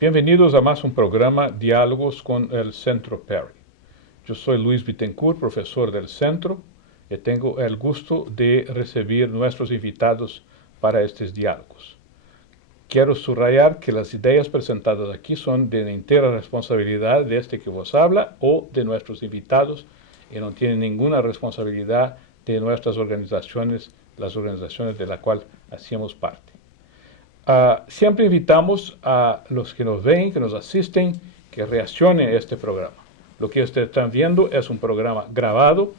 Bienvenidos a más un programa Diálogos con el Centro Perry. Yo soy Luis Bittencourt, profesor del centro, y tengo el gusto de recibir nuestros invitados para estos diálogos. Quiero subrayar que las ideas presentadas aquí son de entera responsabilidad de este que vos habla o de nuestros invitados y no tienen ninguna responsabilidad de nuestras organizaciones, las organizaciones de las cuales hacemos parte. Siempre invitamos a los que nos ven, que nos asisten, que reaccionen a este programa. Lo que ustedes están viendo es un programa grabado,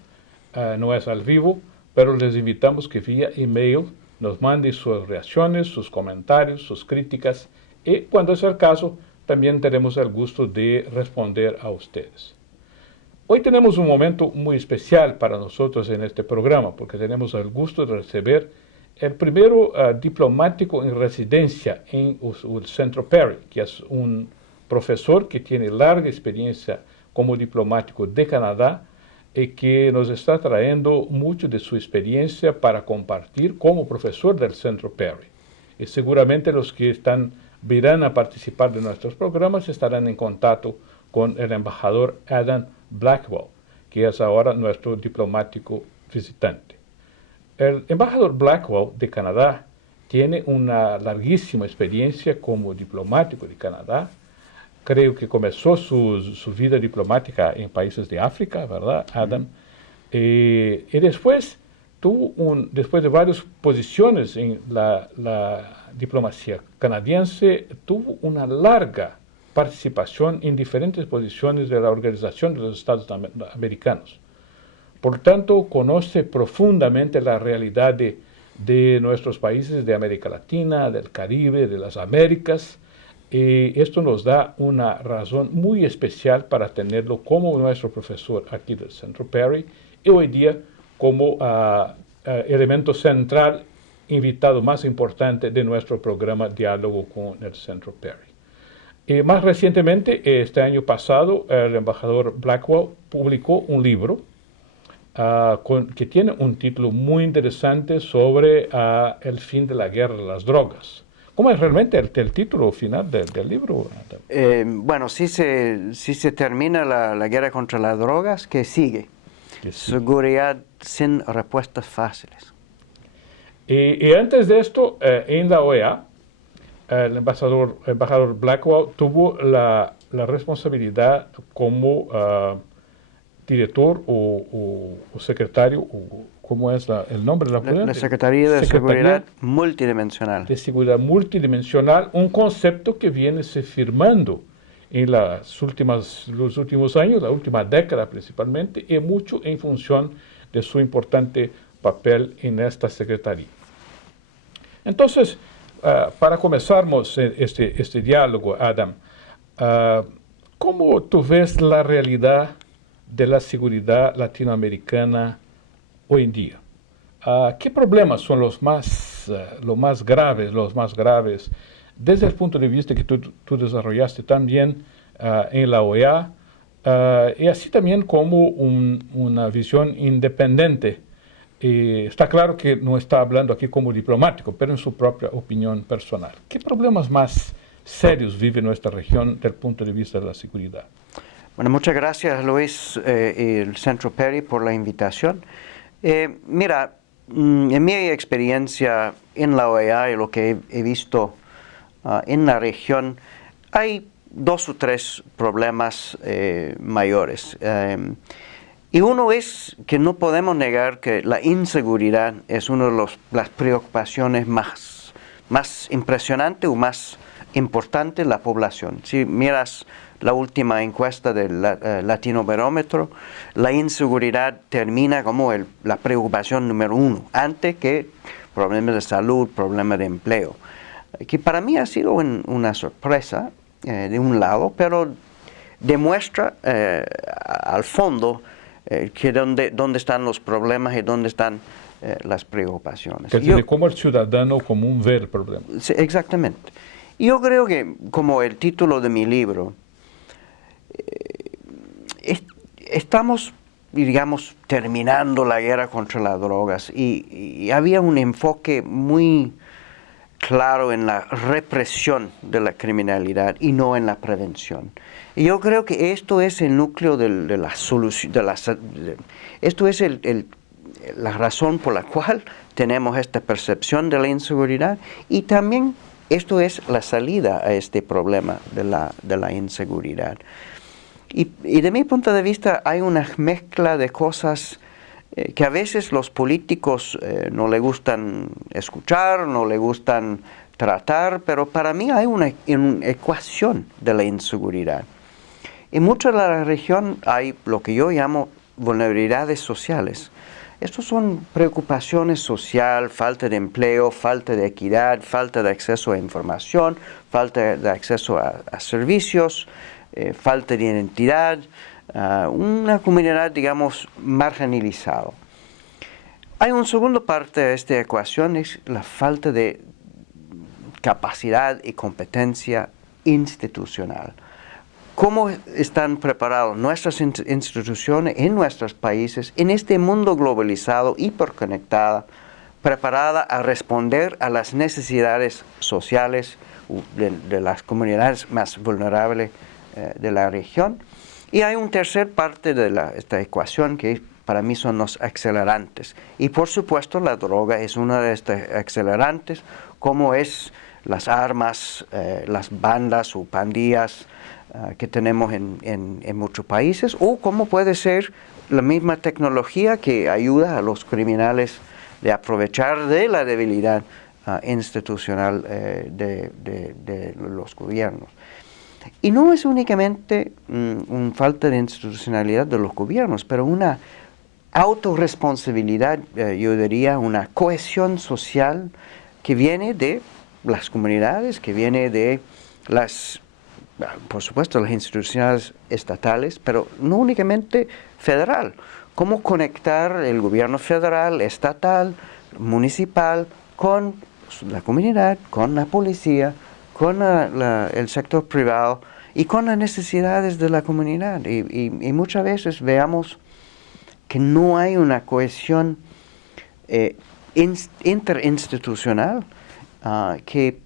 no es al vivo, pero les invitamos que vía email nos manden sus reacciones, sus comentarios, sus críticas y cuando es el caso, también tenemos el gusto de responder a ustedes. Hoy tenemos un momento muy especial para nosotros en este programa porque tenemos el gusto de recibir el primero diplomático en residencia en el Centro Perry, que es un profesor que tiene larga experiencia como diplomático de Canadá y que nos está trayendo mucho de su experiencia para compartir como profesor del Centro Perry. Y seguramente los que verán a participar de nuestros programas estarán en contacto con el embajador Adam Blackwell, que es ahora nuestro diplomático visitante. El embajador Blackwell de Canadá tiene una larguísima experiencia como diplomático de Canadá. Creo que comenzó su vida diplomática en países de África, ¿verdad, Adam? Y después después de varias posiciones en la diplomacia canadiense, tuvo una larga participación en diferentes posiciones de la Organización de los Estados Americanos. Por tanto, conoce profundamente la realidad de nuestros países de América Latina, del Caribe, de las Américas. Y esto nos da una razón muy especial para tenerlo como nuestro profesor aquí del Centro Perry y hoy día como elemento central, invitado más importante de nuestro programa Diálogo con el Centro Perry. Y más recientemente, este año pasado, el embajador Blackwell publicó un libro que tiene un título muy interesante sobre el fin de la guerra de las drogas. ¿Cómo es realmente el título final del libro? Bueno, si se termina la guerra contra las drogas, ¿qué sigue? Seguridad sin respuestas fáciles. Y antes de esto, en la OEA, el embajador Blackwell tuvo la responsabilidad como director o secretario, o ¿cómo es el nombre? La Secretaría de Seguridad Multidimensional. De Seguridad Multidimensional, un concepto que viene se firmando en los últimos años, la última década principalmente, y mucho en función de su importante papel en esta secretaría. Entonces, para comenzarmos este diálogo, Adam, ¿cómo tú ves la realidad de la seguridad latinoamericana hoy en día? ¿Qué problemas son los más graves, desde el punto de vista que tú desarrollaste también en la OEA, y así también como una visión independiente? Está claro que no está hablando aquí como diplomático, pero en su propia opinión personal. ¿Qué problemas más serios vive nuestra región desde el punto de vista de la seguridad? Bueno, muchas gracias, Luis, y el Centro Perry por la invitación. Mira, en mi experiencia en la OEA y lo que he visto en la región, hay 2 o 3 problemas mayores. Y uno es que no podemos negar que la inseguridad es una de las preocupaciones más impresionantes o más importantes de la población. Si miras la última encuesta del Latinobarómetro, la inseguridad termina como la preocupación número 1, antes que problemas de salud, problemas de empleo. Que para mí ha sido una sorpresa, de un lado, pero demuestra al fondo que dónde están los problemas y dónde están las preocupaciones. Es decir, cómo el ciudadano común ve el problema. Sí, exactamente. Yo creo que, como el título de mi libro, estamos, digamos, terminando la guerra contra las drogas y había un enfoque muy claro en la represión de la criminalidad y no en la prevención. Y yo creo que esto es el núcleo de la solución, esto es la razón por la cual tenemos esta percepción de la inseguridad, y también esto es la salida a este problema de la inseguridad. Y de mi punto de vista hay una mezcla de cosas que a veces los políticos no le gustan escuchar, no le gustan tratar, pero para mí hay una ecuación de la inseguridad. En mucha de la región hay lo que yo llamo vulnerabilidades sociales. Estos son preocupaciones sociales, falta de empleo, falta de equidad, falta de acceso a información, falta de acceso a servicios, falta de identidad, una comunidad, digamos, marginalizada. Hay una segunda parte de esta ecuación, es la falta de capacidad y competencia institucional. ¿Cómo están preparadas nuestras instituciones en nuestros países, en este mundo globalizado, hiperconectado, preparada a responder a las necesidades sociales de las comunidades más vulnerables de la región? Y hay una tercera parte de esta ecuación que para mí son los acelerantes. Y por supuesto la droga es uno de estos acelerantes, como es las armas, las bandas o pandillas que tenemos en muchos países, o como puede ser la misma tecnología que ayuda a los criminales de aprovechar de la debilidad institucional de los gobiernos. Y no es únicamente una falta de institucionalidad de los gobiernos, pero una autorresponsabilidad, yo diría, una cohesión social que viene de las comunidades, que viene de por supuesto, las instituciones estatales, pero no únicamente federal. ¿Cómo conectar el gobierno federal, estatal, municipal, con la comunidad, con la policía, con el sector privado y con las necesidades de la comunidad? Y muchas veces veamos que no hay una cohesión interinstitucional que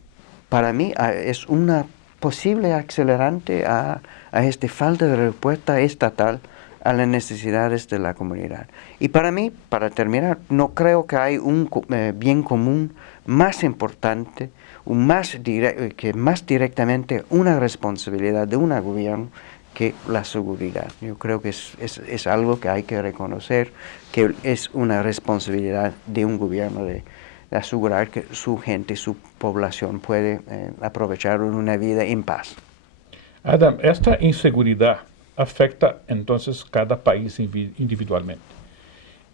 para mí es una posible acelerante a esta falta de respuesta estatal a las necesidades de la comunidad. Y para mí, para terminar, no creo que hay un bien común más importante, que más directamente una responsabilidad de un gobierno que la seguridad. Yo creo que es algo que hay que reconocer, que es una responsabilidad de un gobierno de asegurar que su gente, su población puede aprovechar una vida en paz. Adam, esta inseguridad afecta entonces cada país individualmente.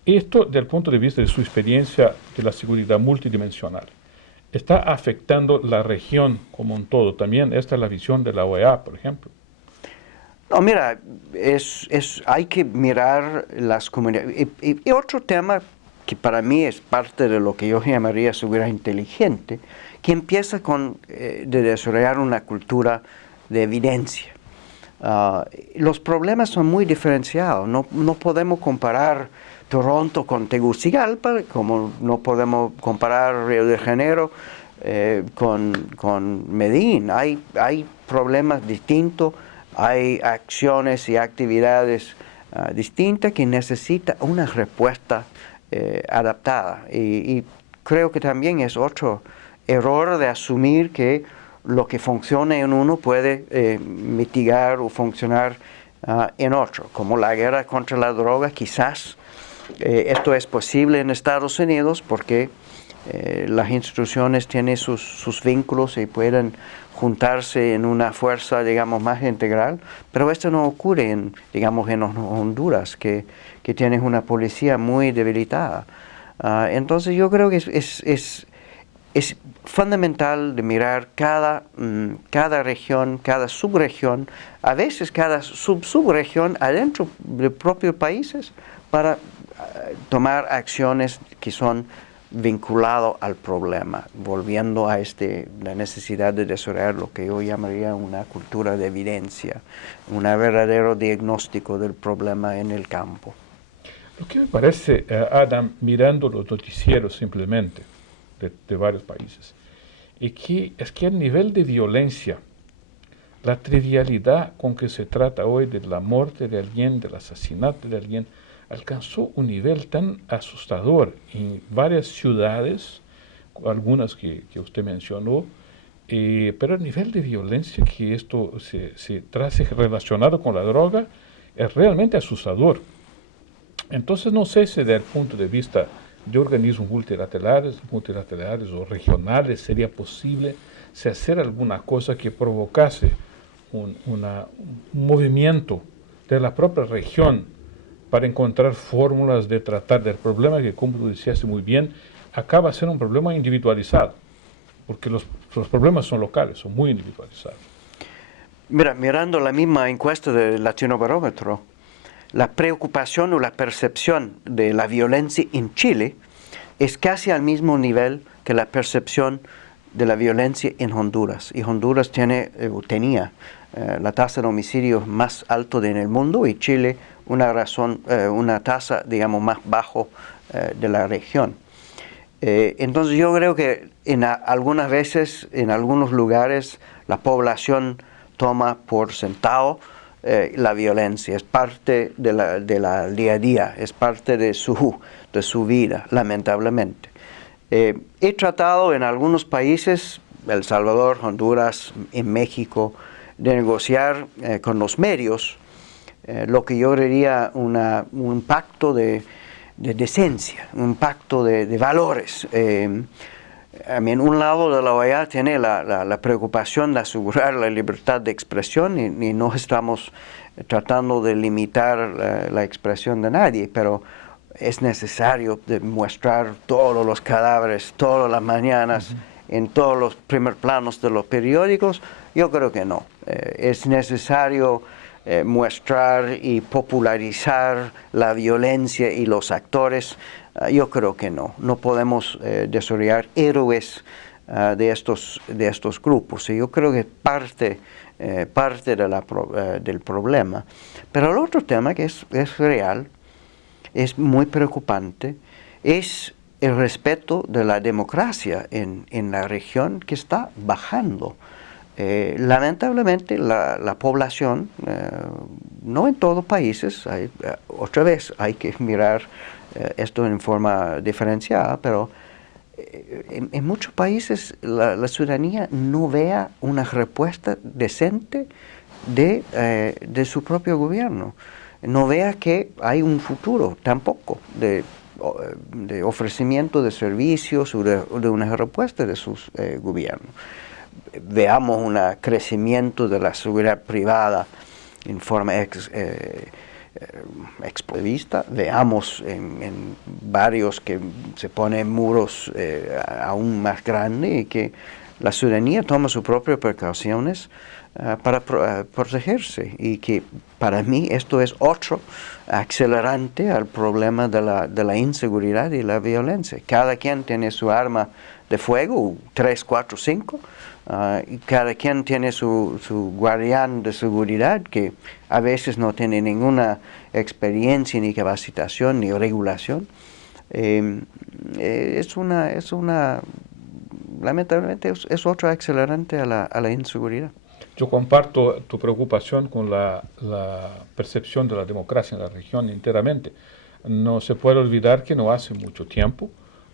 Esto, desde el punto de vista de su experiencia de la seguridad multidimensional, ¿está afectando la región como un todo? También esta es la visión de la OEA, por ejemplo. No, mira, hay que mirar las comunidades. Y otro tema que para mí es parte de lo que yo llamaría seguridad inteligente, que empieza de desarrollar una cultura de evidencia. Los problemas son muy diferenciados. No podemos comparar Toronto con Tegucigalpa, como no podemos comparar Río de Janeiro con Medellín. Hay problemas distintos, hay acciones y actividades distintas que necesitan una respuesta adaptada. Y creo que también es otro error de asumir que lo que funciona en uno puede mitigar o funcionar en otro. Como la guerra contra la droga, quizás esto es posible en Estados Unidos porque las instituciones tienen sus vínculos y pueden juntarse en una fuerza, digamos, más integral, pero esto no ocurre digamos, en Honduras, que tiene una policía muy debilitada. Entonces yo creo que es fundamental de mirar cada región, cada subregión, a veces cada subregión adentro de propios países para tomar acciones que son vinculadas al problema, volviendo a la necesidad de desarrollar lo que yo llamaría una cultura de evidencia, un verdadero diagnóstico del problema en el campo. Lo que me parece, Adam, mirando los noticieros simplemente de varios países, y que es que el nivel de violencia, la trivialidad con que se trata hoy de la muerte de alguien, del asesinato de alguien, alcanzó un nivel tan asustador en varias ciudades, algunas que usted mencionó, pero el nivel de violencia que esto se trae relacionado con la droga es realmente asustador. Entonces no sé si desde el punto de vista de organismos multilaterales o regionales sería posible hacer alguna cosa que provocase un movimiento de la propia región para encontrar fórmulas de tratar del problema que, como tú decías muy bien, acaba siendo un problema individualizado, porque los problemas son locales, son muy individualizados. Mira, mirando la misma encuesta del Latinobarómetro, la preocupación o la percepción de la violencia en Chile es casi al mismo nivel que la percepción de la violencia en Honduras. Y Honduras tenía la tasa de homicidios más alta en el mundo, y Chile una tasa, digamos, más bajo de la región. Entonces yo creo que algunas veces, en algunos lugares, la población toma por sentado la violencia, es parte de la día a día, es parte de su vida, lamentablemente. He tratado en algunos países, El Salvador, Honduras, en México, de negociar con los medios lo que yo diría un pacto de decencia, un pacto de valores. En un lado de la OEA tiene la preocupación de asegurar la libertad de expresión, y no estamos tratando de limitar la expresión de nadie, pero es necesario mostrar todos los cadáveres todas las mañanas en todos los primeros planos de los periódicos. Yo creo que no. Es necesario mostrar y popularizar la violencia y los actores. Yo creo que no. No podemos desarrollar héroes de estos grupos. Y yo creo que parte del problema. Pero el otro tema que es real, es muy preocupante, es el respeto de la democracia en la región, que está bajando. Lamentablemente la población, no en todos los países, otra vez hay que mirar esto en forma diferenciada, pero en muchos países la ciudadanía no vea una respuesta decente de su propio gobierno, no vea que hay un futuro tampoco de ofrecimiento de servicios o de una respuesta de sus gobiernos. Veamos un crecimiento de la seguridad privada en forma explosiva, veamos en barrios que se ponen muros aún más grandes, y que la ciudadanía toma sus propias precauciones para protegerse, y que para mí esto es otro acelerante al problema de la inseguridad y la violencia. Cada quien tiene su arma de fuego, 3, 4, 5, y cada quien tiene su guardián de seguridad, que a veces no tiene ninguna experiencia, ni capacitación, ni regulación. Lamentablemente es otro acelerante a la inseguridad. Yo comparto tu preocupación con la percepción de la democracia en la región enteramente. No se puede olvidar que no hace mucho tiempo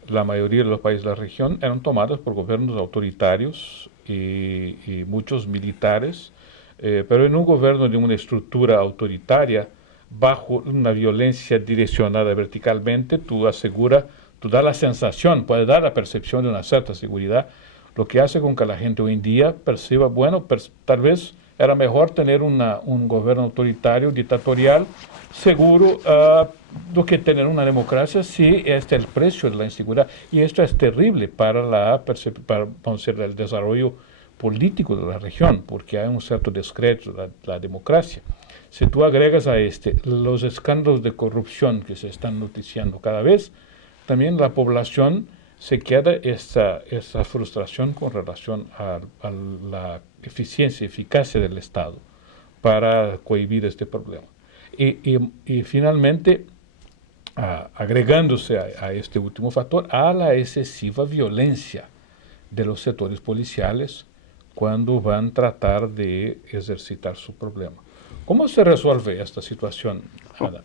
la mayoría de los países de la región eran tomados por gobiernos autoritarios y muchos militares, pero en un gobierno de una estructura autoritaria, bajo una violencia direccionada verticalmente, tú da la sensación, puede dar la percepción de una cierta seguridad, lo que hace con que la gente hoy en día perciba, bueno, tal vez era mejor tener un gobierno autoritario, dictatorial, seguro, do que tener una democracia si este es el precio de la inseguridad. Y esto es terrible para el desarrollo político de la región, porque hay un cierto descrédito de la democracia. Si tú agregas a los escándalos de corrupción que se están noticiando cada vez, también la población se queda esa frustración con relación a la eficiencia, eficacia del Estado para cohibir este problema. Y finalmente, agregándose a este último factor, a la excesiva violencia de los sectores policiales cuando van a tratar de ejercitar su problema. ¿Cómo se resuelve esta situación, Adam?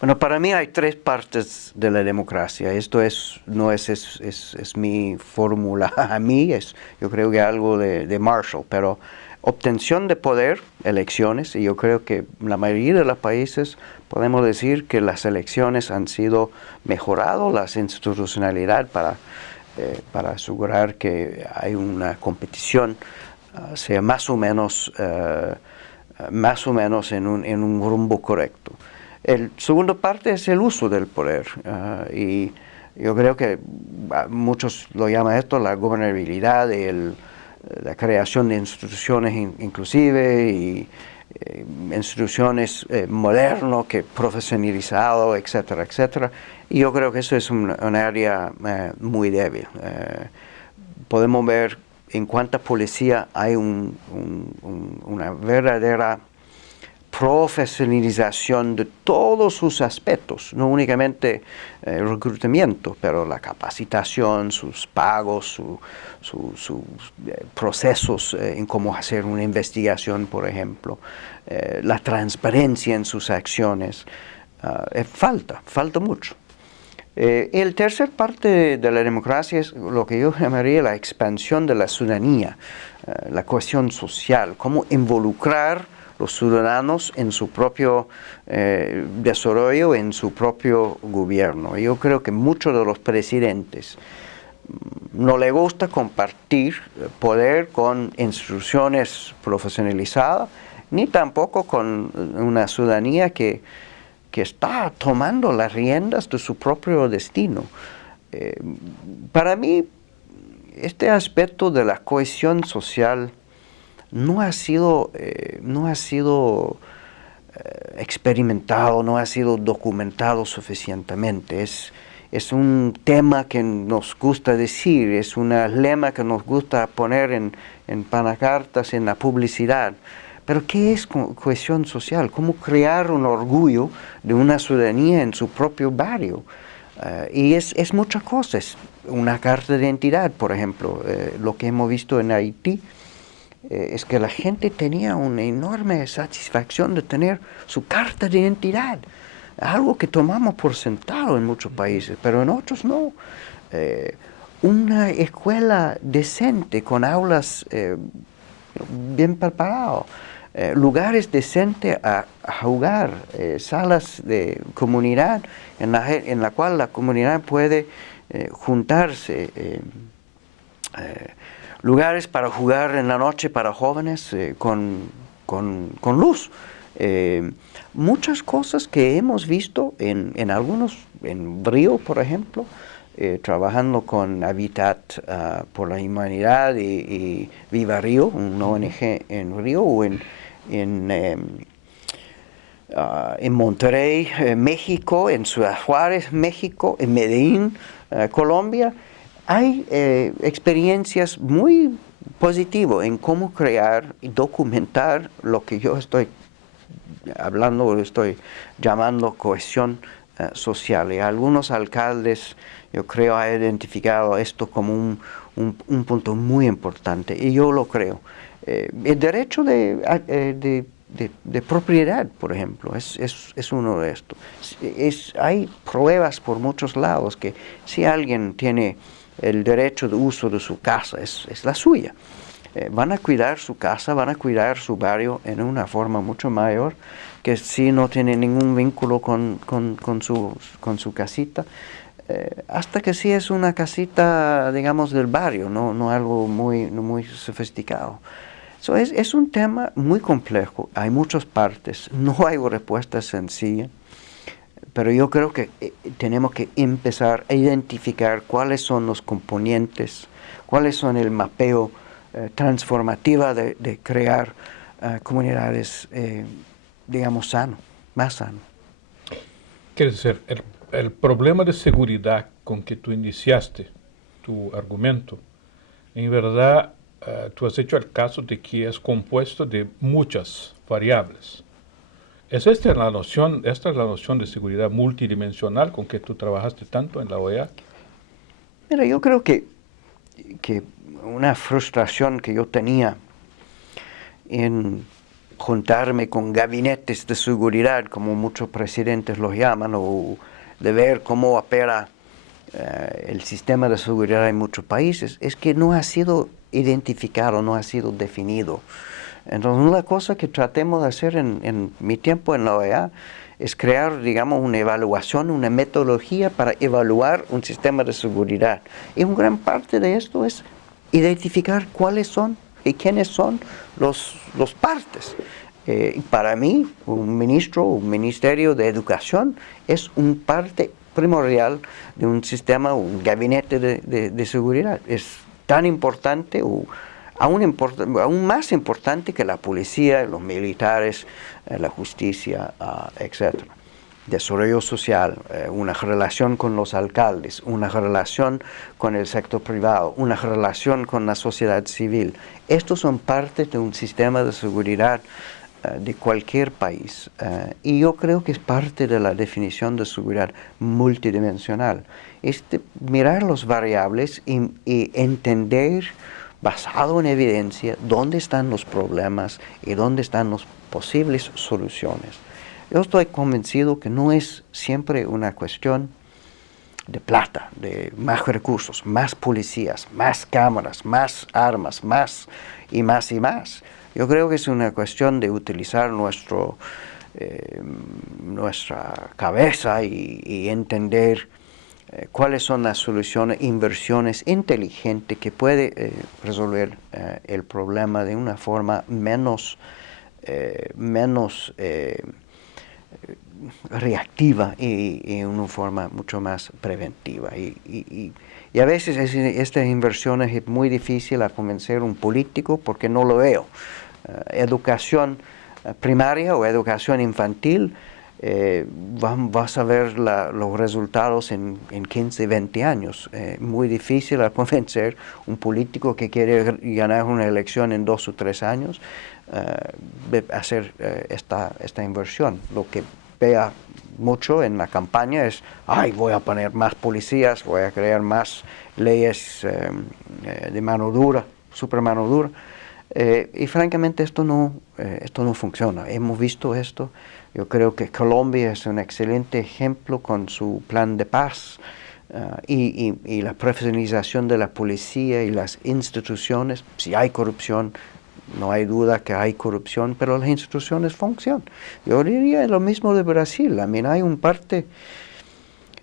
Bueno, para mí hay tres partes de la democracia. Esto no es mi fórmula a mí, yo creo que algo de Marshall, pero obtención de poder, elecciones, y yo creo que en la mayoría de los países podemos decir que las elecciones han sido mejorado, la institucionalidad para asegurar que hay una competición, sea más o menos en un rumbo correcto. El segundo parte es el uso del poder y yo creo que muchos lo llaman esto la gobernabilidad, la creación de instituciones inclusive y instituciones modernas, que profesionalizado, etcétera, etcétera. Y yo creo que eso es un área muy débil. Podemos ver en cuánta policía hay una verdadera profesionalización de todos sus aspectos, no únicamente el reclutamiento, pero la capacitación, sus pagos, sus procesos en cómo hacer una investigación, por ejemplo, la transparencia en sus acciones. Falta mucho. El tercer parte de la democracia es lo que yo llamaría la expansión de la ciudadanía, la cohesión social, cómo involucrar los ciudadanos en su propio desarrollo, en su propio gobierno. Yo creo que muchos de los presidentes no les gusta compartir poder con instituciones profesionalizadas, ni tampoco con una ciudadanía que está tomando las riendas de su propio destino. Para mí, este aspecto de la cohesión social no ha sido experimentado, no ha sido documentado suficientemente. Es un tema que nos gusta decir, es un lema que nos gusta poner en pancartas, en la publicidad. Pero ¿qué es cohesión social? ¿Cómo crear un orgullo de una ciudadanía en su propio barrio? Y es muchas cosas. Una carta de identidad, por ejemplo, lo que hemos visto en Haití, es que la gente tenía una enorme satisfacción de tener su carta de identidad, algo que tomamos por sentado en muchos países, pero en otros no. Una escuela decente con aulas bien preparadas, lugares decentes a jugar, salas de comunidad en la cual la comunidad puede juntarse, lugares para jugar en la noche para jóvenes con luz. Muchas cosas que hemos visto en Río, por ejemplo, trabajando con Habitat por la Humanidad y Viva Río, una ONG en Río, o en Monterrey, México, en Ciudad Juárez, México, en Medellín, Colombia. Hay experiencias muy positivas en cómo crear y documentar lo que yo estoy hablando, estoy llamando cohesión social. Y algunos alcaldes, yo creo, han identificado esto como un punto muy importante, y yo lo creo. El derecho de propiedad, por ejemplo, es uno de estos. Hay pruebas por muchos lados que si alguien tiene el derecho de uso de su casa, es la suya. Van a cuidar su casa, van a cuidar su barrio en una forma mucho mayor que si no tiene ningún vínculo con su casita, hasta que sí es una casita, digamos, del barrio, no algo muy sofisticado. Es un tema muy complejo, hay muchas partes, no hay respuesta sencilla, pero yo creo que tenemos que empezar a identificar cuáles son los componentes, cuáles son el mapeo transformativa de crear comunidades, digamos, más sano. Quiere decir, el problema de seguridad con que tú iniciaste tu argumento, en verdad, tú has hecho el caso de que es compuesto de muchas variables. Esta es la noción de seguridad multidimensional con que tú trabajaste tanto en la OEA? Mira, yo creo que una frustración que yo tenía en juntarme con gabinetes de seguridad, como muchos presidentes los llaman, o de ver cómo opera el sistema de seguridad en muchos países, es que no ha sido identificado, no ha sido definido. Entonces, una cosa que tratemos de hacer en mi tiempo en la OEA es crear, digamos, una evaluación, una metodología para evaluar un sistema de seguridad. Y una gran parte de esto es identificar cuáles son y quiénes son los partes. Para mí, un ministro, un ministerio de educación es un parte primordial de un sistema, un gabinete de seguridad. Es tan importante o aún más importante que la policía, los militares, la justicia, etc. Desarrollo social, una relación con los alcaldes, una relación con el sector privado, una relación con la sociedad civil. Estos son parte de un sistema de seguridad de cualquier país. Y yo creo que es parte de la definición de seguridad multidimensional. Es mirar las variables y entender, basado en evidencia, dónde están los problemas y dónde están las posibles soluciones. Yo estoy convencido que no es siempre una cuestión de plata, de más recursos, más policías, más cámaras, más armas, más y más y más. Yo creo que es una cuestión de utilizar nuestra cabeza y entender cuáles son las soluciones, inversiones inteligentes que puede resolver el problema de una forma menos reactiva y una forma mucho más preventiva. Y a veces estas inversiones es muy difícil a convencer a un político porque no lo veo. Educación primaria o educación infantil, vas a ver los resultados en 15, 20 años. Muy difícil a convencer un político que quiere ganar una elección en 2 o 3 años de hacer esta inversión. Lo que vea mucho en la campaña es, voy a poner más policías, voy a crear más leyes de mano dura, super mano dura. Y francamente esto no funciona. Hemos visto esto. Yo creo que Colombia es un excelente ejemplo con su plan de paz y la profesionalización de la policía y las instituciones. Si hay corrupción, no hay duda que hay corrupción, pero las instituciones funcionan. Yo diría lo mismo de Brasil. También hay un parte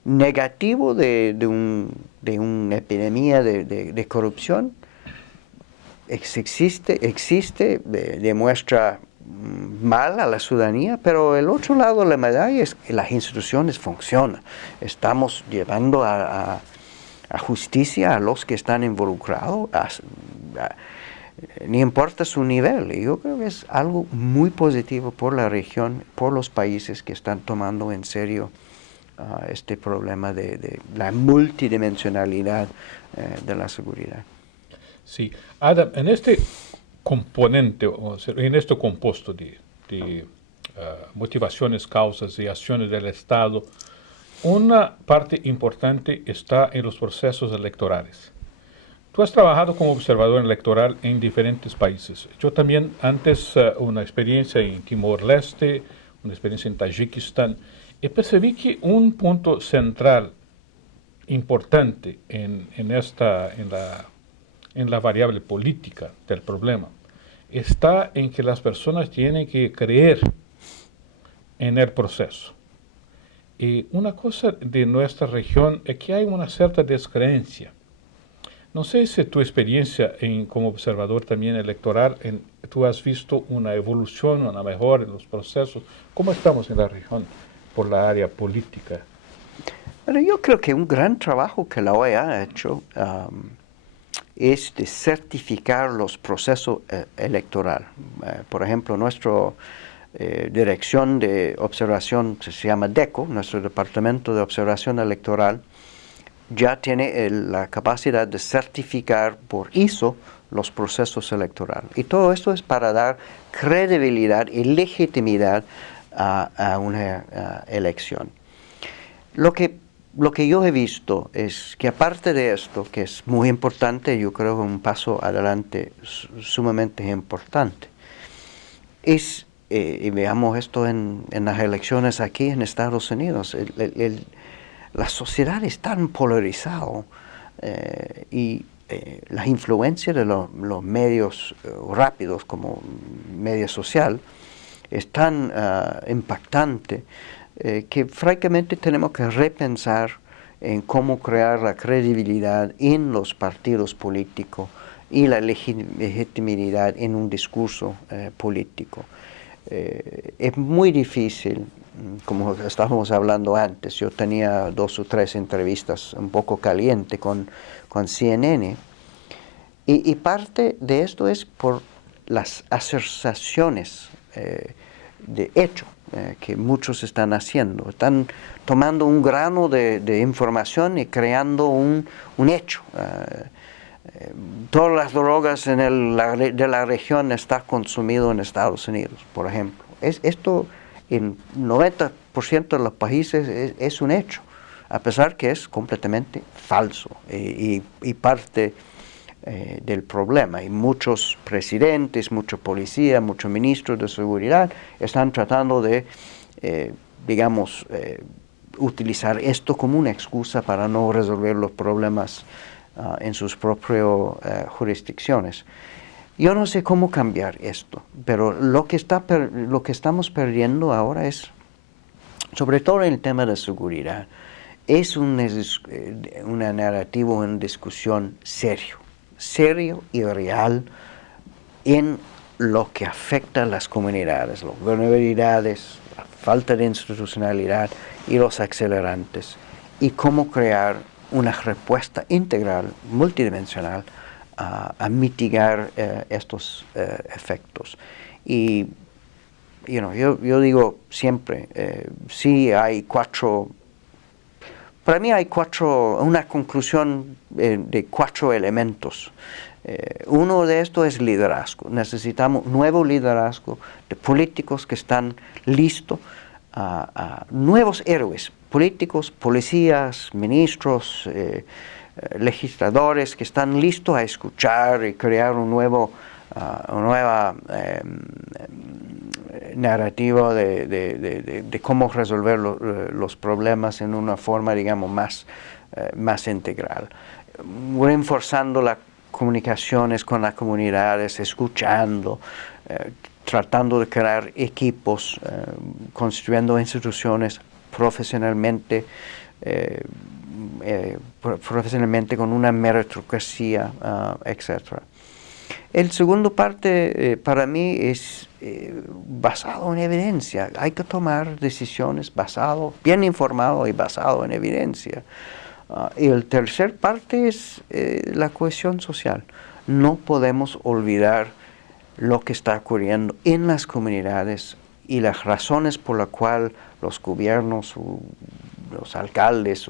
negativo de una epidemia de corrupción. Existe, demuestra mal a la ciudadanía, pero el otro lado de la medalla es que las instituciones funcionan. Estamos llevando a justicia a los que están involucrados, ni importa su nivel. Y yo creo que es algo muy positivo por la región, por los países que están tomando en serio este problema de la multidimensionalidad de la seguridad. Sí, Adam, en este componente, o sea, en este compuesto de motivaciones, causas y acciones del Estado, una parte importante está en los procesos electorales. Tú has trabajado como observador electoral en diferentes países. Yo también antes una experiencia en Timor-Leste, una experiencia en Tayikistán, y percibí que un punto central importante en la variable política del problema está en que las personas tienen que creer en el proceso. Y una cosa de nuestra región es que hay una cierta descreencia. No sé si tu experiencia como observador también electoral, tú has visto una evolución, una mejora en los procesos. ¿Cómo estamos en la región por la área política? Bueno, yo creo que un gran trabajo que la OEA ha hecho es de certificar los procesos electorales. Por ejemplo, nuestra dirección de observación se llama DECO, nuestro Departamento de Observación Electoral, ya tiene la capacidad de certificar por ISO los procesos electorales. Y todo esto es para dar credibilidad y legitimidad a una elección. Lo que lo que yo he visto es que aparte de esto, que es muy importante, yo creo que un paso adelante sumamente importante, es, y veamos esto en las elecciones aquí en Estados Unidos, la sociedad es tan polarizada y las influencias de los medios rápidos como media social es tan impactante que francamente tenemos que repensar en cómo crear la credibilidad en los partidos políticos y la legitimidad en un discurso político. Es muy difícil, como estábamos hablando antes, yo tenía 2 o 3 entrevistas un poco caliente con CNN, y parte de esto es por las aserciones de hecho que muchos están haciendo. Están tomando un grano de información y creando un hecho. Todas las drogas de la región están consumidas en Estados Unidos, por ejemplo. Esto en 90% de los países es un hecho, a pesar que es completamente falso y parte del problema. Y muchos presidentes, muchos policías, muchos ministros de seguridad están tratando de, digamos, utilizar esto como una excusa para no resolver los problemas en sus propias jurisdicciones. Yo no sé cómo cambiar esto, pero lo que estamos perdiendo ahora es, sobre todo en el tema de seguridad, es una narrativa, una discusión serio y real en lo que afecta a las comunidades, las vulnerabilidades, la falta de institucionalidad y los acelerantes, y cómo crear una respuesta integral, multidimensional, a mitigar estos efectos. Y yo digo siempre, sí hay para mí hay una conclusión de 4 elementos. Uno de estos es liderazgo. Necesitamos nuevo liderazgo de políticos que están listos a nuevos héroes, políticos, policías, ministros, legisladores que están listos a escuchar y crear una nueva narrativa de cómo resolver los problemas en una forma, digamos, más integral. Reforzando las comunicaciones con las comunidades, escuchando, tratando de crear equipos, construyendo instituciones profesionalmente con una meritocracia, etc. El segundo parte para mí es basado en evidencia. Hay que tomar decisiones bien informado y basado en evidencia. Y el tercer parte es la cohesión social. No podemos olvidar lo que está ocurriendo en las comunidades y las razones por las cuales los gobiernos, los alcaldes,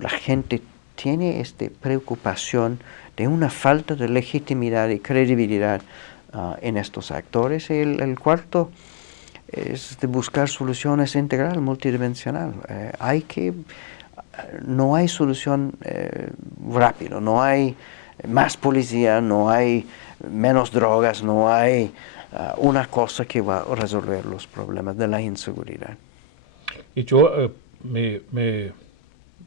la gente tiene esta preocupación de una falta de legitimidad y credibilidad en estos actores. El cuarto es de buscar soluciones integral, multidimensional. No hay solución rápido, no hay más policía, no hay menos drogas, no hay una cosa que va a resolver los problemas de la inseguridad. Y yo me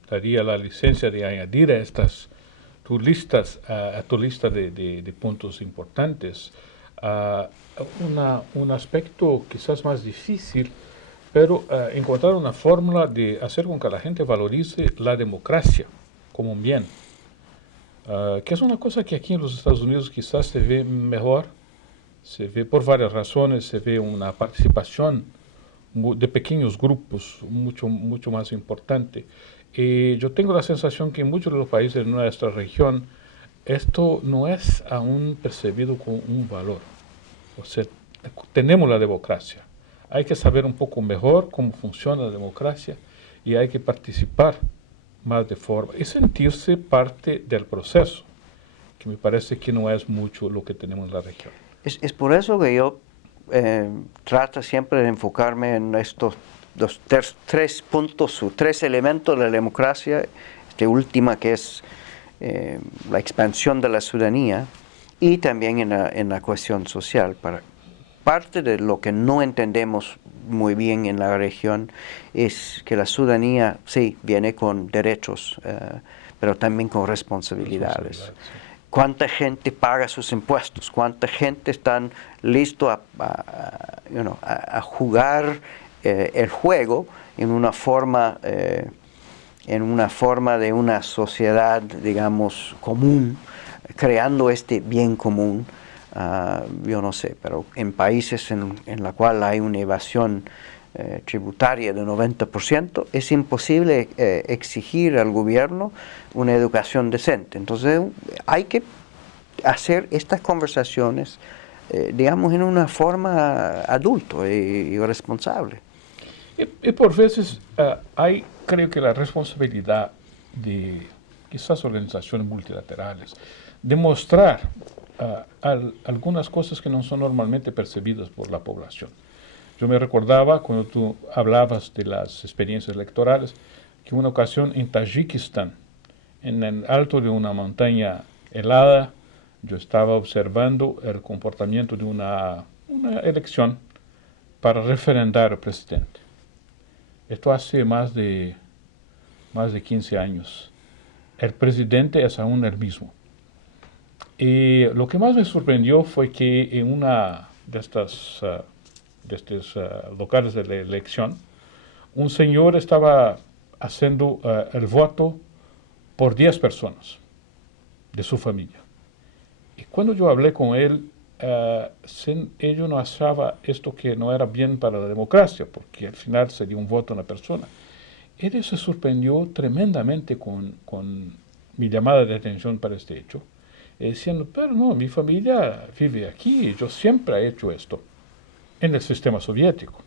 daría la licencia de añadir a tu lista de puntos importantes un aspecto quizás más difícil, pero encontrar una fórmula de hacer con que la gente valorice la democracia como un bien, que es una cosa que aquí en los Estados Unidos quizás se ve mejor, se ve por varias razones, se ve una participación de pequeños grupos mucho más importante. Y yo tengo la sensación que en muchos de los países de nuestra región esto no es aún percibido como un valor. O sea, tenemos la democracia. Hay que saber un poco mejor cómo funciona la democracia y hay que participar más de forma y sentirse parte del proceso, que me parece que no es mucho lo que tenemos en la región. Es por eso que yo trato siempre de enfocarme en estos tres puntos o tres elementos de la democracia, este última que es la expansión de la ciudadanía y también en la cuestión social. Parte de lo que no entendemos muy bien en la región es que la ciudadanía sí viene con derechos, pero también con responsabilidades. ¿Cuánta gente paga sus impuestos? ¿Cuánta gente está listo a jugar el juego en una forma de una sociedad, digamos, común, creando este bien común? Yo no sé, pero en países en la cual hay una evasión tributaria de 90%, es imposible exigir al gobierno una educación decente. Entonces hay que hacer estas conversaciones, digamos, en una forma adulto y responsable. Y por veces hay, creo que la responsabilidad de quizás organizaciones multilaterales, de mostrar algunas cosas que no son normalmente percibidas por la población. Yo me recordaba cuando tú hablabas de las experiencias electorales, que una ocasión en Tayikistán, en el alto de una montaña helada, yo estaba observando el comportamiento de una elección para referendar al presidente. Esto hace más de 15 años. El presidente es aún el mismo. Y lo que más me sorprendió fue que en una de estos locales de la elección, un señor estaba haciendo el voto por 10 personas de su familia. Y cuando yo hablé con él, ellos no achaba esto que no era bien para la democracia, porque al final sería un voto a una persona. Él se sorprendió tremendamente con mi llamada de atención para este hecho, diciendo, pero no, mi familia vive aquí, yo siempre he hecho esto en el sistema soviético.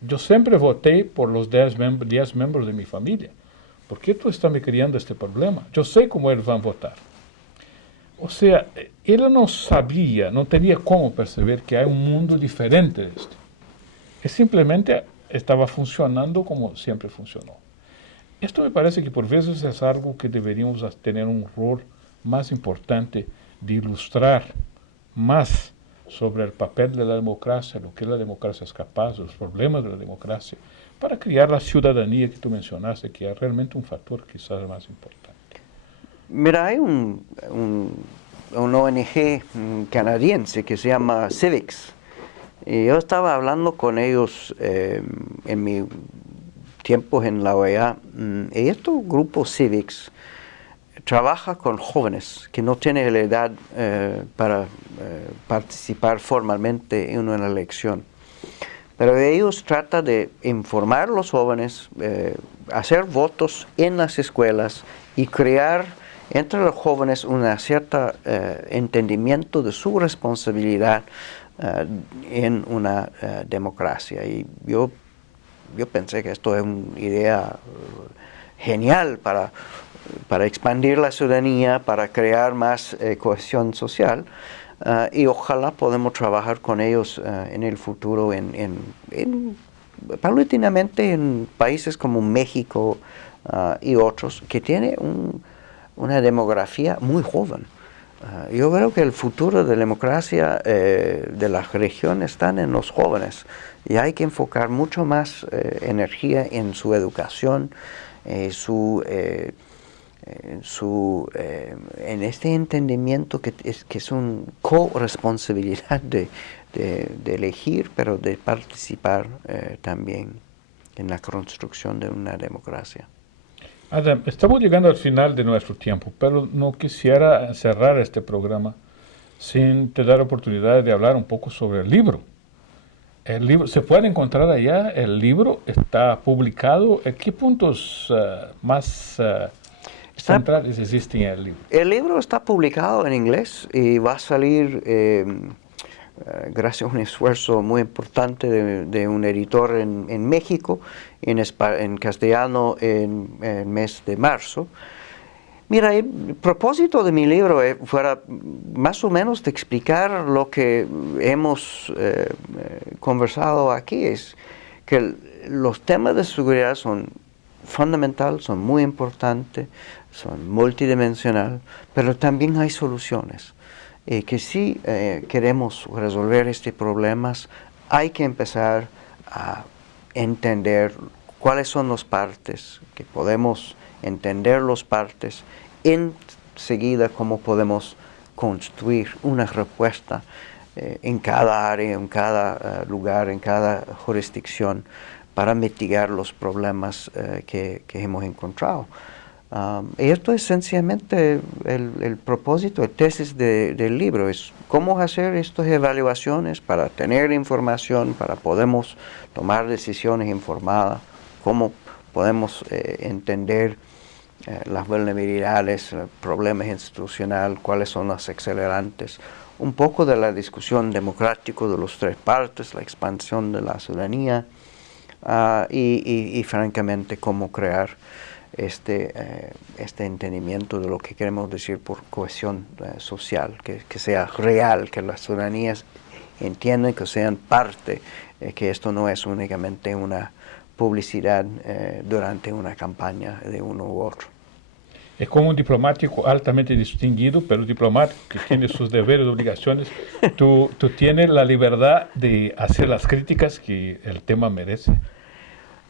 Yo siempre voté por los 10 miembros de mi familia. ¿Por qué tú estás me creando este problema? Yo sé cómo ellos van a votar. O sea, él no sabía, no tenía cómo percibir que hay un mundo diferente de este. Él simplemente estaba funcionando como siempre funcionó. Esto me parece que por veces es algo que deberíamos tener un rol más importante de ilustrar más sobre el papel de la democracia, lo que la democracia es capaz, los problemas de la democracia, para crear la ciudadanía que tú mencionaste, que es realmente un factor quizás más importante. Mira, hay un ONG canadiense que se llama Civics. Y yo estaba hablando con ellos en mi tiempos en la OEA. Y este grupo Civics trabaja con jóvenes que no tienen la edad para participar formalmente en una elección. Pero ellos tratan de informar a los jóvenes, hacer votos en las escuelas y crear entre los jóvenes un cierto entendimiento de su responsabilidad en una democracia. Y yo pensé que esto es una idea genial para expandir la ciudadanía, para crear más cohesión social. Y ojalá podamos trabajar con ellos en el futuro, paulatinamente en países como México y otros, que tienen una demografía muy joven. Yo creo que el futuro de la democracia de la región está en los jóvenes y hay que enfocar mucho más energía en su educación, en este entendimiento que es una corresponsabilidad de elegir, pero de participar también en la construcción de una democracia. Adam, estamos llegando al final de nuestro tiempo, pero no quisiera cerrar este programa sin te dar oportunidad de hablar un poco sobre el libro. El libro se puede encontrar allá, el libro está publicado. ¿Qué puntos más centrales existen en el libro? El libro está publicado en inglés y va a salir gracias a un esfuerzo muy importante de un editor en México, en castellano en el mes de marzo. Mira, el propósito de mi libro fuera más o menos de explicar lo que hemos conversado aquí, es que los temas de seguridad son fundamentales, son muy importantes, son multidimensionales, pero también hay soluciones. Que si queremos resolver estos problemas, hay que empezar a entender cuáles son las partes, que podemos entender las partes, enseguida cómo podemos construir una respuesta en cada área, en cada lugar, en cada jurisdicción, para mitigar los problemas que hemos encontrado. Y esto es sencillamente el propósito, el tesis del libro, es cómo hacer estas evaluaciones para tener información, para podemos tomar decisiones informadas, cómo podemos entender las vulnerabilidades, problemas institucionales, cuáles son los accelerantes, un poco de la discusión democrática de las tres partes, la expansión de la ciudadanía y francamente cómo crear este entendimiento de lo que queremos decir por cohesión social, que sea real, que las ciudadanías entiendan que sean parte, que esto no es únicamente una publicidad durante una campaña de uno u otro. Es como un diplomático altamente distinguido, pero diplomático que tiene sus deberes y obligaciones. Tú tienes la libertad de hacer las críticas que el tema merece.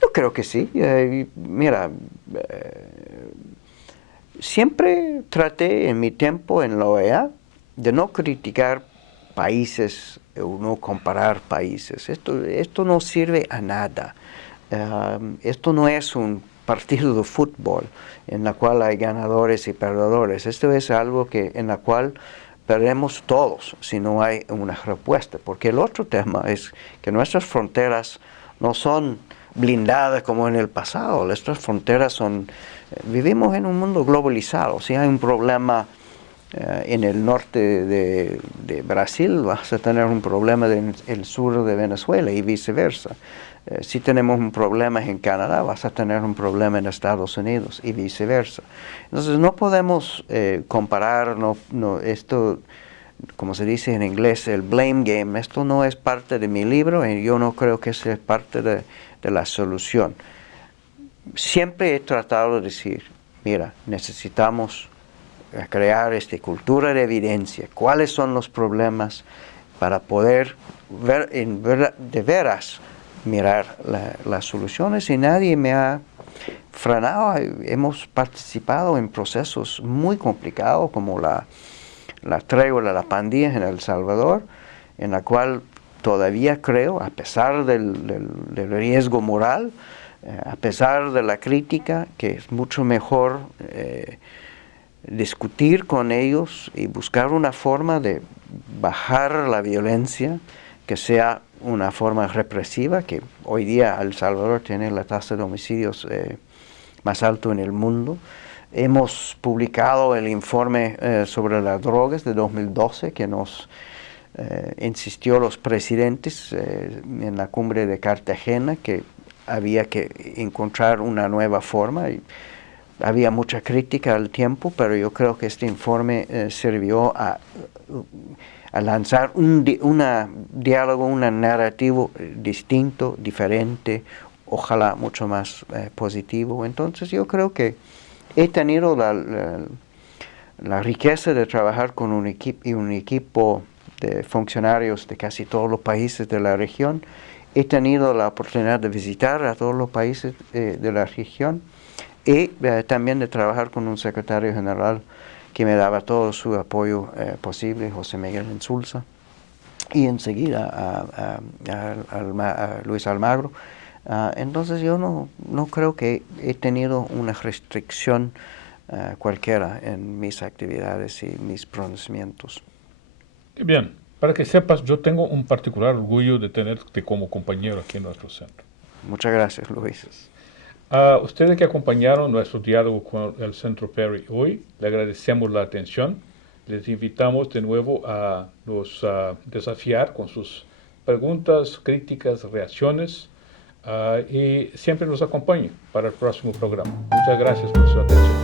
Yo creo que sí. Mira, siempre traté en mi tiempo en la OEA de no criticar países o no comparar países. Esto no sirve a nada. Esto no es un partido de fútbol en la cual hay ganadores y perdedores. Esto es algo en la cual perdemos todos si no hay una respuesta. Porque el otro tema es que nuestras fronteras no son blindadas como en el pasado. Nuestras fronteras son... vivimos en un mundo globalizado. Si hay un problema en el norte de Brasil, vas a tener un problema en el sur de Venezuela y viceversa. Si tenemos un problema en Canadá, vas a tener un problema en Estados Unidos y viceversa. Entonces no podemos comparar, esto, como se dice en inglés, el blame game. Esto no es parte de mi libro y yo no creo que sea parte de la solución. Siempre he tratado de decir, mira, necesitamos crear esta cultura de evidencia, cuáles son los problemas para poder ver de veras mirar las soluciones, y nadie me ha frenado. Hemos participado en procesos muy complicados como la tregua de la pandilla en El Salvador, en la cual todavía creo, a pesar del riesgo moral, a pesar de la crítica, que es mucho mejor discutir con ellos y buscar una forma de bajar la violencia, que sea una forma represiva, que hoy día El Salvador tiene la tasa de homicidios más alta en el mundo. Hemos publicado el informe sobre las drogas de 2012 que nos insistió los presidentes en la cumbre de Cartagena que había que encontrar una nueva forma. Y había mucha crítica al tiempo, pero yo creo que este informe sirvió a lanzar un diálogo, un narrativo distinto, diferente, ojalá mucho más positivo. Entonces yo creo que he tenido la riqueza de trabajar con un equipo de funcionarios de casi todos los países de la región. He tenido la oportunidad de visitar a todos los países de la región y también de trabajar con un secretario general que me daba todo su apoyo posible, José Miguel Insulza, y enseguida a Luis Almagro. Entonces yo no creo que he tenido una restricción cualquiera en mis actividades y mis pronunciamientos. Bien, para que sepas, yo tengo un particular orgullo de tenerte como compañero aquí en nuestro centro. Muchas gracias, Luis. A ustedes que acompañaron nuestro diálogo con el Centro Perry hoy, le agradecemos la atención. Les invitamos de nuevo a nos desafiar con sus preguntas, críticas, reacciones y siempre nos acompañen para el próximo programa. Muchas gracias por su atención.